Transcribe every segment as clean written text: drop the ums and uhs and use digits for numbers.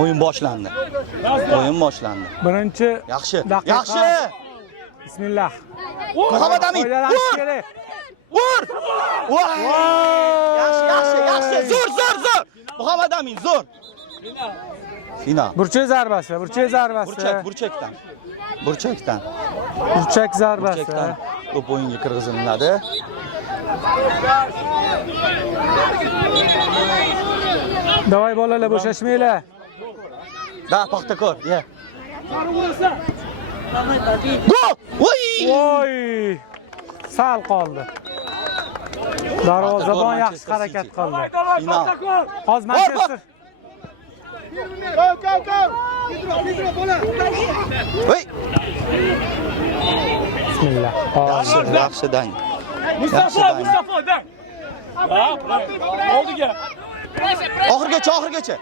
O'yin boshlandi. O'yin boshlandi. Birinchi Yaxshi. daqiqa. Yaxshi. Bismillah. Muhammad Amin. Vur! Voy! Yaxshi. Zo'r. Muhammad Amin, zo'r. Final. Burchak zarbasi. Burchakdan. Burchak zarbasi. To'p o'yinga kirgiziladi. Davay bolalar bo'shashmanglar. Da, Paxtakor, ye. Gol! Voy! Sal qoldi. Darvozabon yaxshi harakat qildi. Final. Hozir Manchester. Go! Voy! Bismillah. Yaxshi dang. Mustafa, dang. Oldiga. Oxirgacha.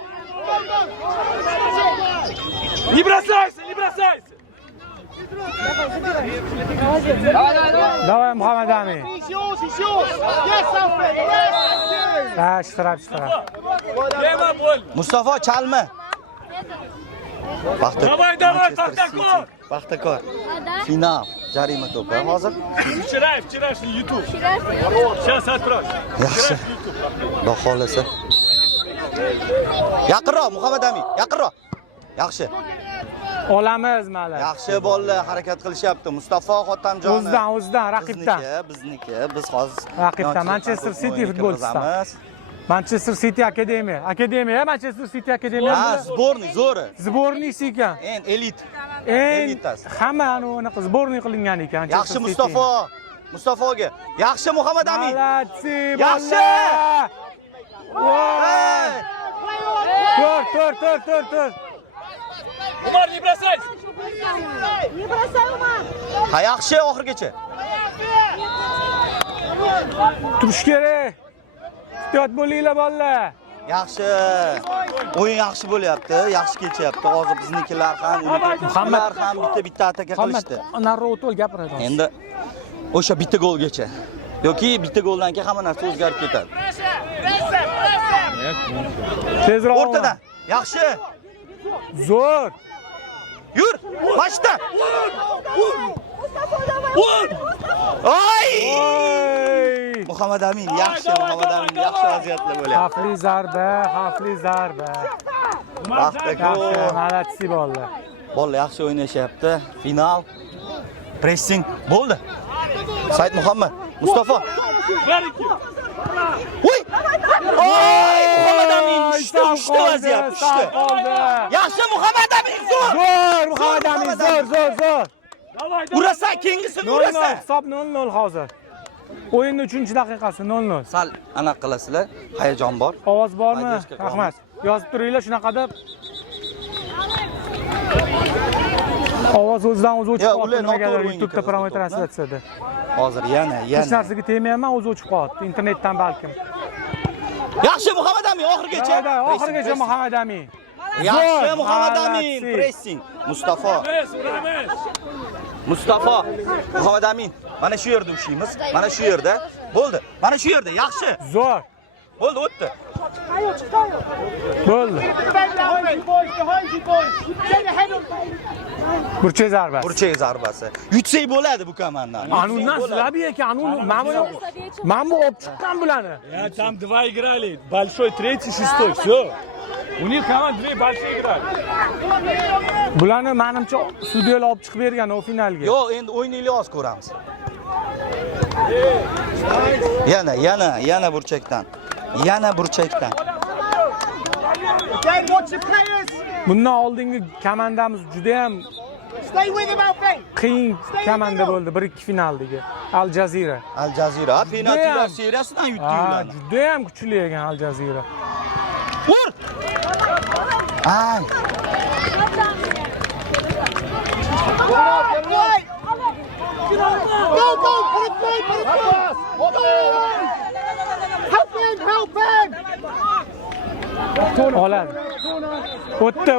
Не бросайся. Davay Muhammad Amin. He's yours. Yes, Alfred. Yes. Ha, shtrab. Leva bol. Mustafa chalma. Davay, Paxtakor. Paxtakor. Final. Jarima to'pi hozir. Вчерашний YouTube. Сейчас отправь. Yaxshi. Xudo xolasa. Yaqinroq Muhammad Amin, yaqinroq. Yaxshi. Olamiz mana. Yaxshi bolalar harakat qilishyapti. Mustafa Xotamjonov. O'zidan, raqibdan. Bizniki. Biz hozir Raqibdan Manchester City futbolchisi. Manchester City Akademiya, Manchester City Akademiya. Ha, sborniy zo'ri. Sborniysi ekan. Elit. Elitasi. Hamma anaqa sborniy qilingan ekan. Yaxshi Mustafoga. Yaxshi Muhammad Amin. Malatsi. Yaxshi. Voy! Tur. Umar, не бросайся. Ha, yaxshi oxirgacha. Turish kerak. Ehtiyot bo'linglar bolalar. Yaxshi. O'yin yaxshi bo'lyapti, yaxshi kechyapti. Hozir biznikilar ham, ular ham bitta ataka qilishdi. Nariroq o'tib gapiradi. Endi o'sha bitta golgacha. Yoki bitta goldan keyin hamma narsa o'zgarib ketadi. Tezroq. O'rtadan. Yaxshi. Zo'r. Yur. Mashta. Oy! Muhammad Amin, yaxshi vaziyatda bo'lyapti. Xavfli zarba. Paxtakor. Malatsi bolalar. Bolalar yaxshi o'ynashyapti. Final. Pressing bo'ldi. Said Muhammad, Mustafa. Voy! Oy! Muhammad Amin tushdi vaziyat, tushdi. Yaxshi Muhammad Amin, zo'r. Muhammad Amin, zo'r. Urasa, kengisini urasa. Hisob 0-0 hozir. O'yinning 3-daqiqasi 0-0. Sal anaqa qilasizlar, hayajon bor. Ovoz bormi? Rahmat. Yozib turinglar shunaqa deb. Ovoz o'zidan o'zi o'chib qoldi. Nimagadir YouTube'da promot translyatsiyada. Hozir yana. Hech narsaga tegmayapman, o'zi o'chib qoldi. Internetdan balkim. Yaxshi Muhammad Amin oxirgacha. Oxirgacha Muhammad Amin. Yaxshi Muhammad Amin, pressing. Mustafa. Muhammad Amin. Mana shu yerda ushlaymiz. Mana shu yerda. Bo'ldi. Mana shu yerda yaxshi. Zo'r. Bo'ldi, o'tdi. Bo'ldi. Behind you, boys. Get ahead of Burchak zarbasi. Burchak zarbasi. Yutsak bo'ladi bu komandani. Anundan sizlarbi ekan, mana bu olib chiqqan bularni. Там два играли. Большой, третий, шестой. Все. У них команд две большие играли. Bularni menimcha studiyalar olib chiqib bergan o finalga. Yo'q, endi o'ynaylik oz ko'ramiz. Yana burchakdan. Again, watch the players. Bundan oldingi komandamiz juda ham Stay with him, Alfred. qiyin komanda bo'ldi 1-2 finaldagi. Al Jazeera. Penaltilar seriyasidan yutdi ularni. Juda ham kuchli ekan Al Jazeera. Vur! Ay! Go, put it through. Help him. Oladi. O'tdi.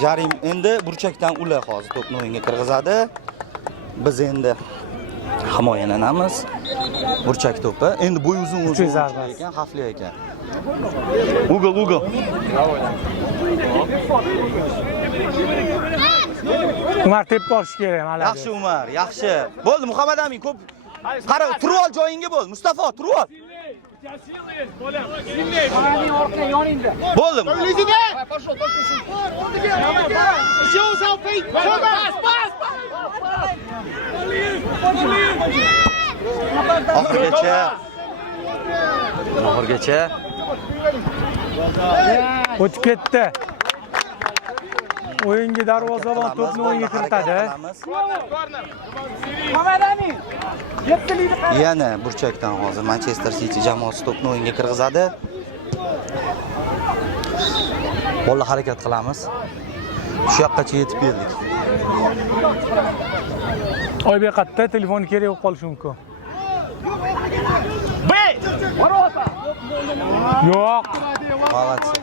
Jarim endi burchakdan ular hozir to'pni o'yinga kirgizadi. Biz endi himoyalanamiz. Burchak to'pi. Endi bo'y uzun ekan, xavfli ekan. Ugl. Umar tep borish kerak mana. Yaxshi Umar, yaxshi. Bo'ldi, Muhammad Amin ko'p. Qara, turib ol joyingga bo'l. Mustafa, turib ol. Bo'ldi. It's yours, Alfie. Oxirgacha. O'tib ketdi. O'yinga darvozabon to'pni o'yinga kiritadi. Yana burchakdan hozir Manchester City jamoasi to'pni o'yinga kirgizadi. Bola harakat qilamiz. Shu yoqqacha yetib keldik. Oybek qatta telefon kerak bo'lib qolishi mumkin. Yo'q. Молодцы.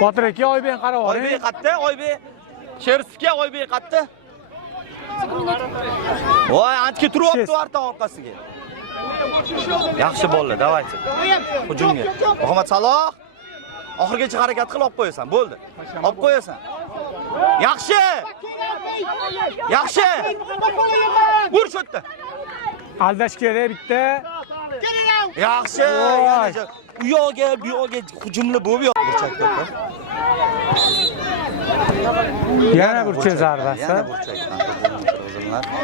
Botir aka Oybek qarab oling. Oybek qatta, Oybek. Chersga Oybek qatta. Voy, antga turyapti orqa orqasiga. Yaxshi bo'ldi, davaychi. Hujumga. Muhammad Saloh. Oxirgacha harakat qilib olib qo'yasan, bo'ldi. Olib qo'yasan. Yaxshi! Yaxshi! Ur shu yerda. Aldash kerak bitta. Yaxshi! U yo'ga, bu yo'ga hujumli bo'lib yo'q. Burchak to'pi. Yana burchak zarbasi. Yana burchakdan kirgiziladi.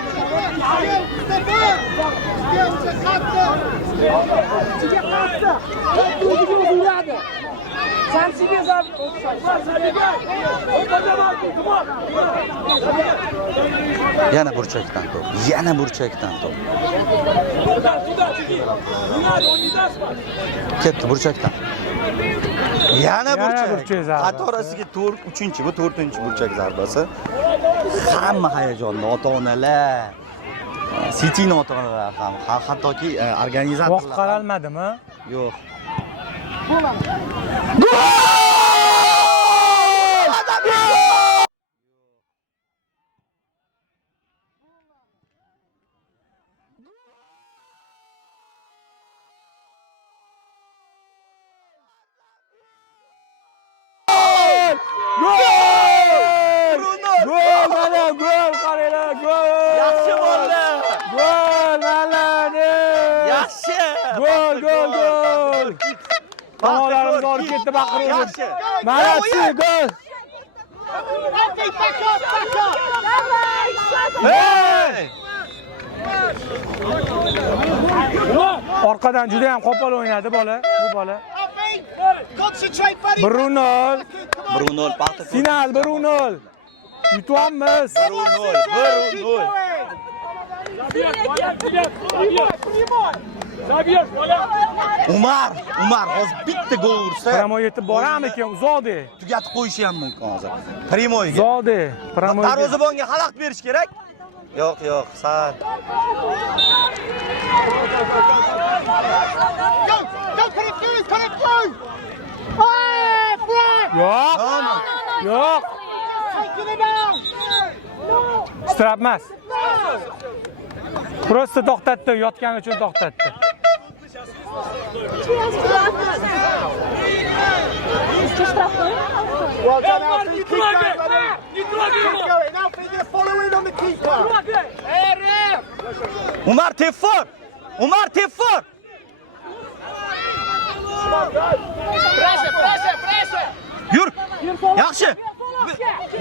Yana burchakdan to'p. Yana burchakdan to'p. Ketdi burchakdan. Yana burchak. Qatorasiga 3-chi, bu 4-chi burchak zarbasi. Hamma hayajonda ota-onalar, City'ning ota-onalari ham, hattoki organizatorlar. Vaqt qaralmadimi? Yo'q. Tomonlarimiz olib ketdi baqiruvimiz. Malasi gol. Orqadan juda ham qo'pol o'ynadi bola, bu bola. Bruno. Final Bruno. Yutyapmiz. Bruno. Umar hozir bitta gol ursa, Pramo yetib boramikan, Zodi. Tugatib qo'yishi ham mumkin hozir. Primoyga. Zodi, Pramo. Darvozabonga xalaqit berish kerak. Yo'q, sal. Yo'q. Strap emas. Prosta to'xtatdi, yotgani uchun to'xtatdi. Well done, Alfie. Keep going, buddy. Keep going. Alfie, just follow in on the keeper. Umar tepfor. Yur. Yaxshi.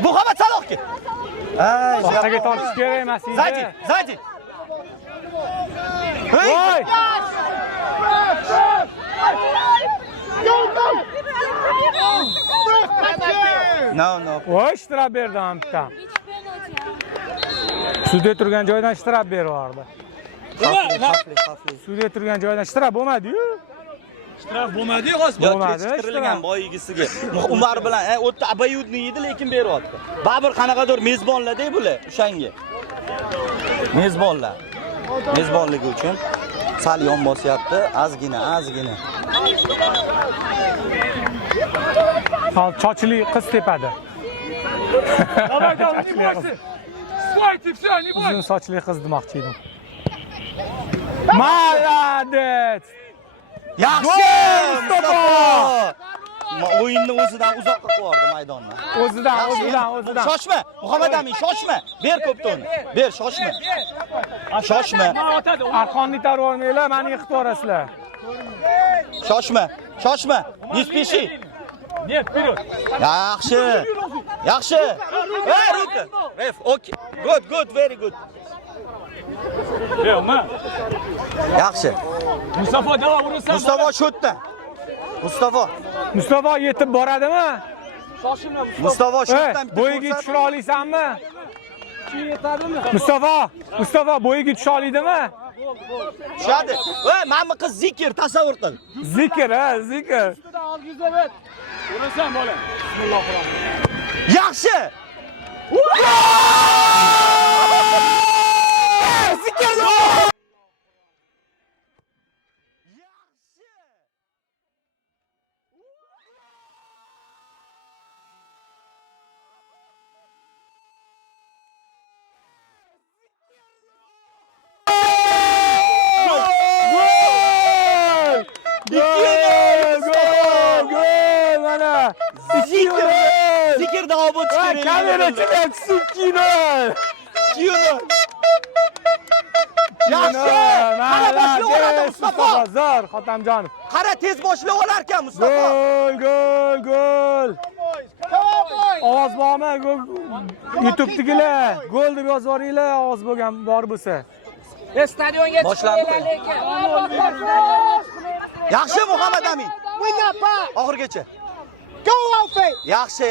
Muhammad Salohga. Orqaga tortish kerak emas edi. Zadi. Voy! No. Voy, ishtirab berdi hamda. Sudya turgan joydan ishtirab berdi. Xavfli. Sudya turgan joydan ishtirab bo'lmadi-yu. Shtraf bo'lmadi, hozir. Kechiktirilgan boyigisiga. Umar bilan o'tda abayudni yedi, lekin beryapti. Babir qanaqadir mezbonlarda bular o'shanga. Mezbonligi uchun sal yon bosyapti, ozgina. Hal chochli qiz tepadi. Давай, не бойся. Стойте, все, не бойся. Uzun sochli qiz demoqchi edim. Молодец! Yaxshi! Mustafa! O'yinni o'zidan uzoqqa qo'yardi maydonni. O'zidan. Shoshma, Muhammad Amin, shoshma. Ber ko'ptoni. Ber, shoshma. Shoshma. Arqonni itarib olmanglar, meni yiqitib yuborasizlar. Shoshma. Не спеши. Нет, вперед. Yaxshi. Hey, ruka. Ref, okay. Good, very good. Yo'qmi? Yaxshi. Mustafa, давай urasan. Mustafa sho'tda. Mustafa yetib boradimi? Mustafa sho'tdan bo'yiga tushira olasanmi? Mustafa bo'yiga tusha oladimi? tushadi. Voy, mana qiz zikr tasavvur qil. Zikr. Urasan bola. Bismillahirrohmanirrohim. Yaxshi. Zikr. Gol mana. Zikr davom etdi. Kamerachilar Sikino. Yaxshi. Qara boshli o'radi Mustafa. Zo'r Xotamjonov. Qara tez boshli olar ekan Mustafa. Gol. Ovoz bormi? YouTube'dagilar gol deb yozib yuboringlar, ovoz bo'lgan bor bo'lsa. Stadionga Boshlandi. Yaxshi Muhammad Amin. Oxirgacha. Go Alfie! Yaxshi.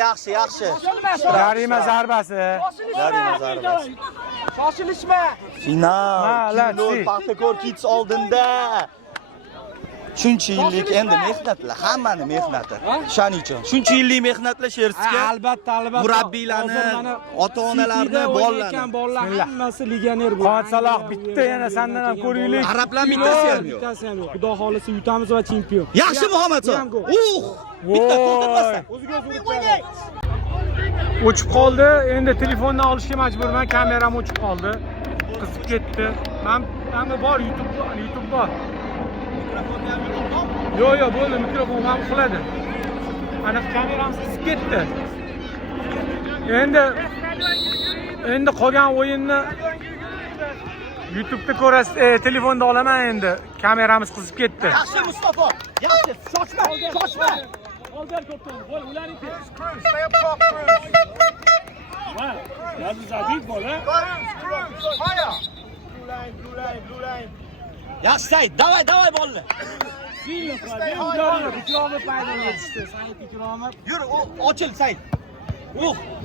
Jarima zarbasi. Shoshilishma. Final. Paxtakor Kids oldinda. Shuncha yillik endi mehnatlar, hammani mehnati. Shuning uchun. Shuncha yillik mehnatlar Sherskiga. Albatta. Murabbiylarni, ota-onalarni, bolalarni. Hammasi legioner bu. Qomat Saloh bitta yana sendan ham ko'raylik. Arablar bittasi ham yo'q. Bittasi ham yo'q. Xudo xolisa yutamiz va chempion. Yaxshi Muhammadjon. Bitta to'xtatmasdan. O'chib qoldi. Endi telefonni olishga majburman. Kameram o'chib qoldi. Qizib ketdi. Men bor YouTube bor. Yo'q, bo'ldi, mikrofon ham uxladi. Ana kameram qizib ketdi. Endi qolgan o'yinni YouTube'da ko'rasiz. Telefonda olaman endi. Kameramiz qizib ketdi. Yaxshi Mustafa. Yaxshi, shoshma. Oldir ko'pdan. Bola ularning tez. Stay up top, Cruz. Va, yo'l jadid bola. Higher. Blue line. Yaxshi Said, davay bolni. Ikromi paydoga tushdi. Said Ikromi. Yur, ochil Said.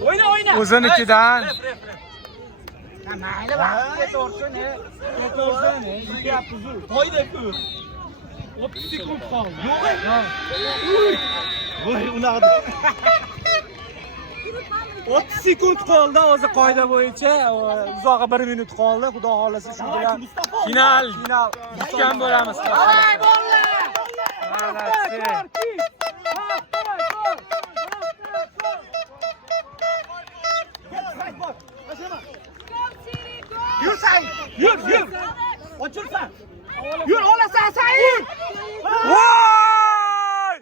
O'yna. O'zinikidan. Mayli, vaqtga to'g'ri ne? To'yda ku. 30 sekund qoldi. Voy, unaqa. 30 sekund qoldi, o'zi qoida bo'yicha uzog'i 1 minut qoldi. Xudo xolasa shu bilan Final bitgan bo'lamiz. Voy bolalar! Yur Said. Yur. Ochilsan. Yur, olasan Said! Voy!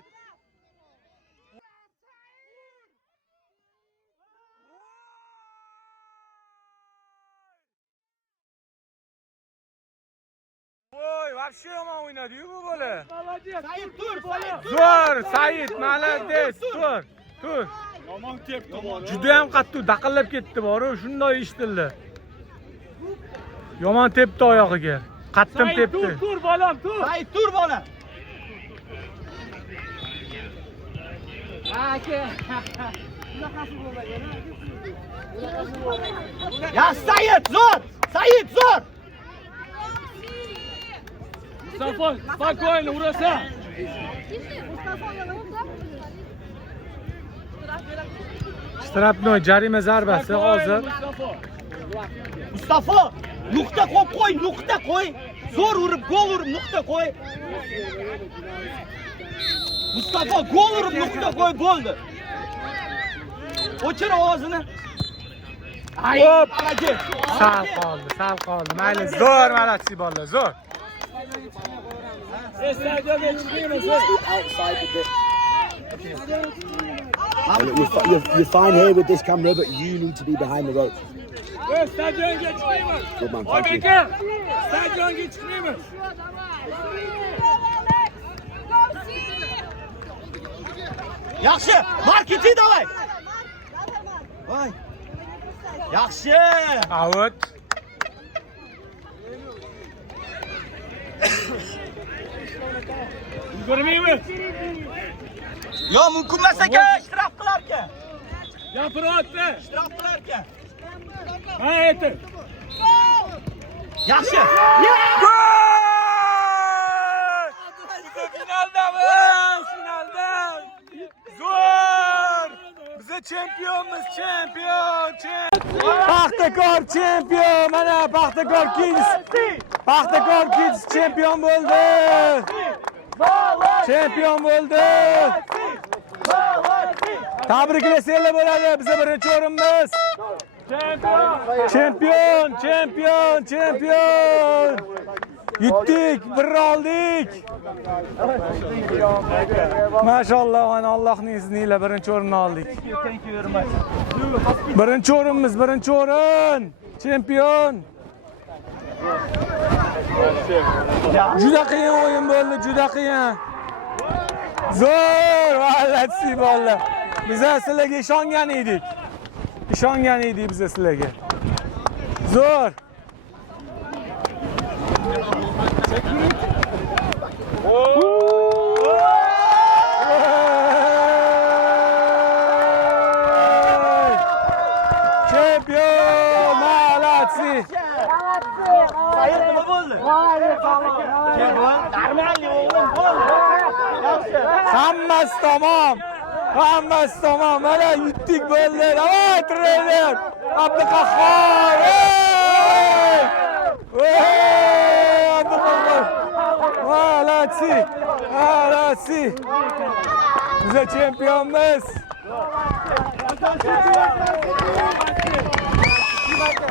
Voy, вообще yomon o'ynadi-yu bu bola. Said tur, bola. Zo'r, Said, молодец, tur. Yomon tepdi bola. Juda ham qattiq daqillab ketdi boru, shunday eshitildi. Yomon tepdi oyog'iga. Qattim tepdi. Tur bolam, tur. Said tur bola. Aka. Ya Said, zo'r. Mustafa, spokojno urasan. Strapnoy jarima zarbasi hozir. Mustafa, nuqta qo'y. Zo'r urib, gol urib, nuqta qo'y. Mustafa gol urib, nuqta qo'y, bo'ldi. O'chir ovozini. Hop! Sal qoldi. Mayli, zo'r, malakchi bolalar, zo'r. Stadionga chiqmaymiz. You're fine here with this camera, but you need to be behind the ropes. Stadionga chiqmaymiz. Good man, thank you. Aka, stadionga chiqmaymiz. Yaxshi, marketing davay. Voy. Yaxshi. Out. Ko'rmaymiz. Yo, mumkin emas aka, ishtirok qilar ekan. Gapiryapti. Ishtirok qilar ekan. Ha, ayting. Yaxshi. Finaldamiz, finalda. Zo'r! Biz chempionmiz, chempion. Paxtakor chempion. Mana Paxtakor Kings. Paxtakor Kings chempion bo'ldi. Chempion bo'ldi. Tabriklasanlar bo'ladi. Biz birinchi o'rinmiz. Chempion, chempion, chempion. Yutdik, bir oldik. Maşallah, ana Allohning izniyle birinchi o'rinni oldik. Birinchi o'rinmiz, birinchi o'rin. Chempion. Juda qiyin o'yin bo'ldi, juda qiyin. Zo'r, vallahi bo'ldi. Biz sizlarga ishongan edik. İşongan edik biz sizlarga. Zo'r. Chempion, молодцы. Sayır nima bo'ldi? Normalniy o'g'lim bo'ldi. Yaxshi. Hammasi tamom. Hammasi tamom. Mana yutdik bo'ldi. Davay trener. Abduqahhor. Abduqahhor. Молодцы. Молодцы. Biz chempionmiz.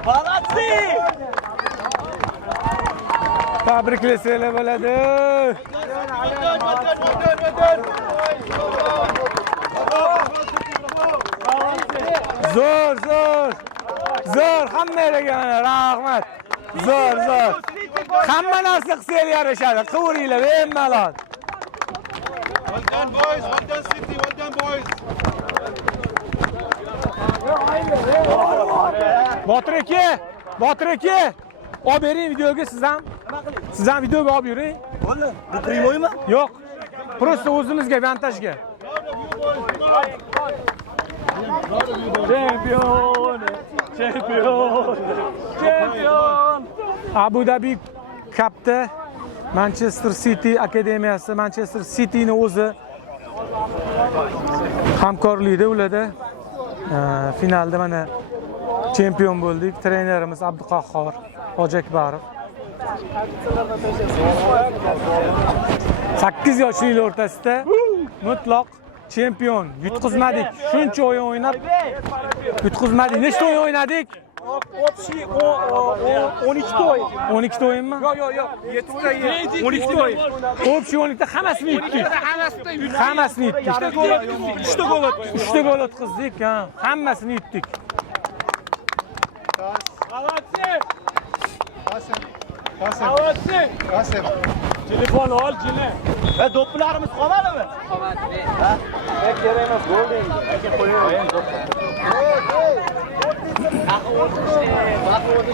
Молодцы. Tabriklasanlar bo'ladi. Zo'r, zo'r. Zo'r, hammalarga rahmat. Zo'r, zo'r. Hamma narsa qilsanglar yarashadi. Qilaveringlar, bemalol. Well done, boys. Well done, City. Well done, boys. Botir aka, Botir aka. Olib bering videoga siz ham. Siz ham videoga olib yuring. Bo'ldi. Bu primoymi? Yo'q. Просто o'zimizga vantajga. Chempion! Chempion! Chempion! Abu Dhabi Cup'da Manchester City akademiyasi, Manchester City'ni o'zi hamkorlikda ularda finalda mana chempion bo'ldik. Trenerimiz Abduqahhor Hojiakbarov. 8 yoshlilar o'rtasida mutlaq chempion. Yutqizmadik. Shuncha o'yin o'ynab yutqizmadik. Nechta o'yin o'ynadik? 12 o'yin. 12 o'yinmi? Yo'q, 7 ta 12 o'yin. Общий 12 ta hammasini yutdik. Hammasini yutdik. 3 ta gol o'tdik. 3 ta gol o'tkazdik, ha. Hammasini yutdik. Qasim. Telefon ol, jini. Va do'ppilarimiz qolmadimi?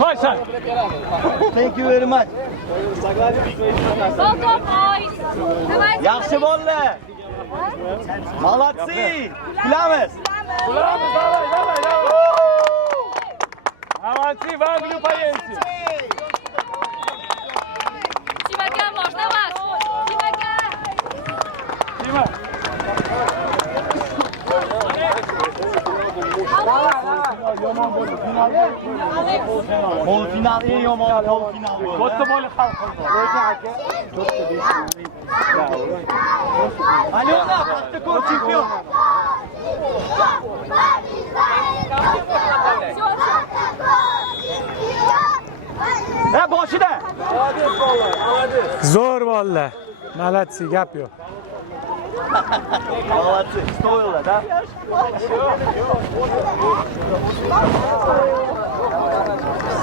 Qo'y sen. Thank you very much. Well done, boys. Давайте. Yaxshi bolalar. Молодцы. Kulamiz. Avanti, вам не поедете. Тимака, можно вас? Тимака. Дима. Pol final eng yomon pol final bo'ldi. Katta bola hal qildi. Alyona, Paxtakor chempion. boshida. Zo'r bolalar. Молодцы, gap yo'q. Молодцы, стоило, да?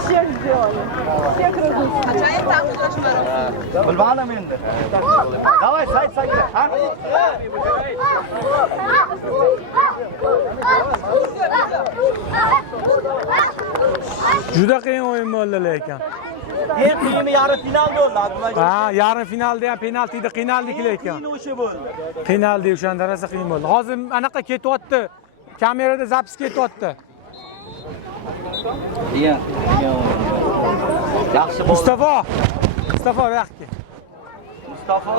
Всех сделали. Всех разлучили. Bilmadim endi. Давай, sayt. Ha? Juda qiyin o'yin bo'ldi lekin. Eng qiyini yarim final bo'ldi. Ha, yarim finalda ham penaltida qiynaldik lekin. Qiyin o'sha bo'ldi. Qiynaldi o'shanda rosa qiyin bo'ldi. Hozir anaqa ketyapti. Kamerada zapis ketyapti. Yaxshi bo'ldi. Mustafa bu yoqqa. Mustafa.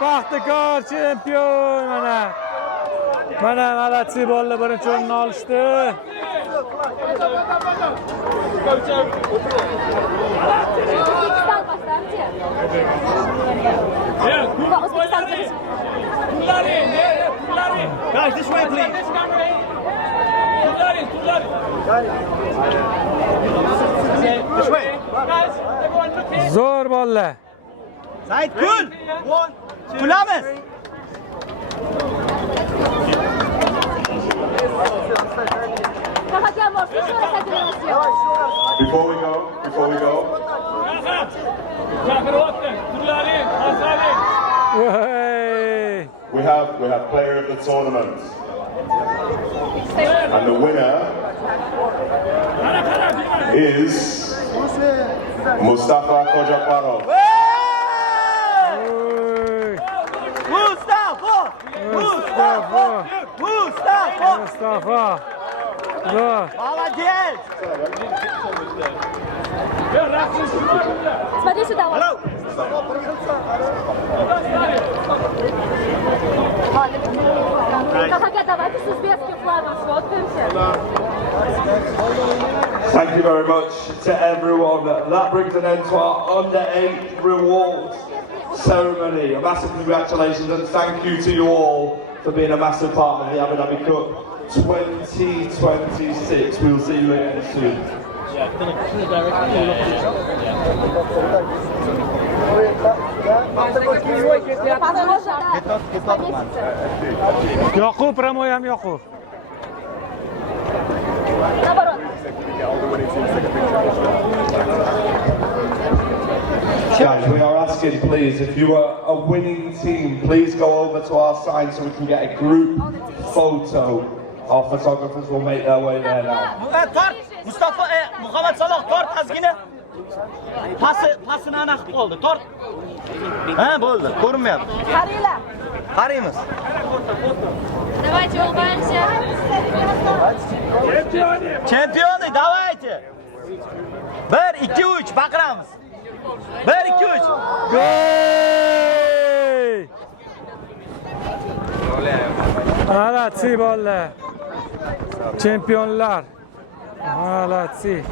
Paxtakor chempion mana. Mana молодцы bolalar birinchi o'rinni olishdi. O'zbekiston поставьте. O'zbekiston Guys, this way, please. This way. Zo'r bolalar. Sayt, kul. Kulamiz. Before we go, Hey. we have player of the tournament, and the winner is Mustafa Kojaparov. Mustafa. Zo'r. Молодец. Смотри сюда. Как давайте с узбекским флагом сфоткаемся. Thank you very much to everyone. That brings an end to our under-8 rewards ceremony. A massive congratulations and thank you to you all for being a massive part of the Abu Dhabi Cup 2026. We'll see you again soon. Yoqub Ramoy ham Yoqub. Наоборот. Guys, we are asking, please, if you are a winning team, please go over to our sign so we can get a group photo. Our photographers will make their way there now. Tort, Mustafa, Muhammad Salah, tort azgina. Pasini ana qilib qoldi. Tort. Ha, bo'ldi. Ko'rinmayapti. Qaranglar. Qaraymiz. Давайте улыбаемся. Chempioni, давайте. 1 2 3 baqiramiz. 1 2 3. Gol! Молодцы bolalar. Chempionlar. Молодцы.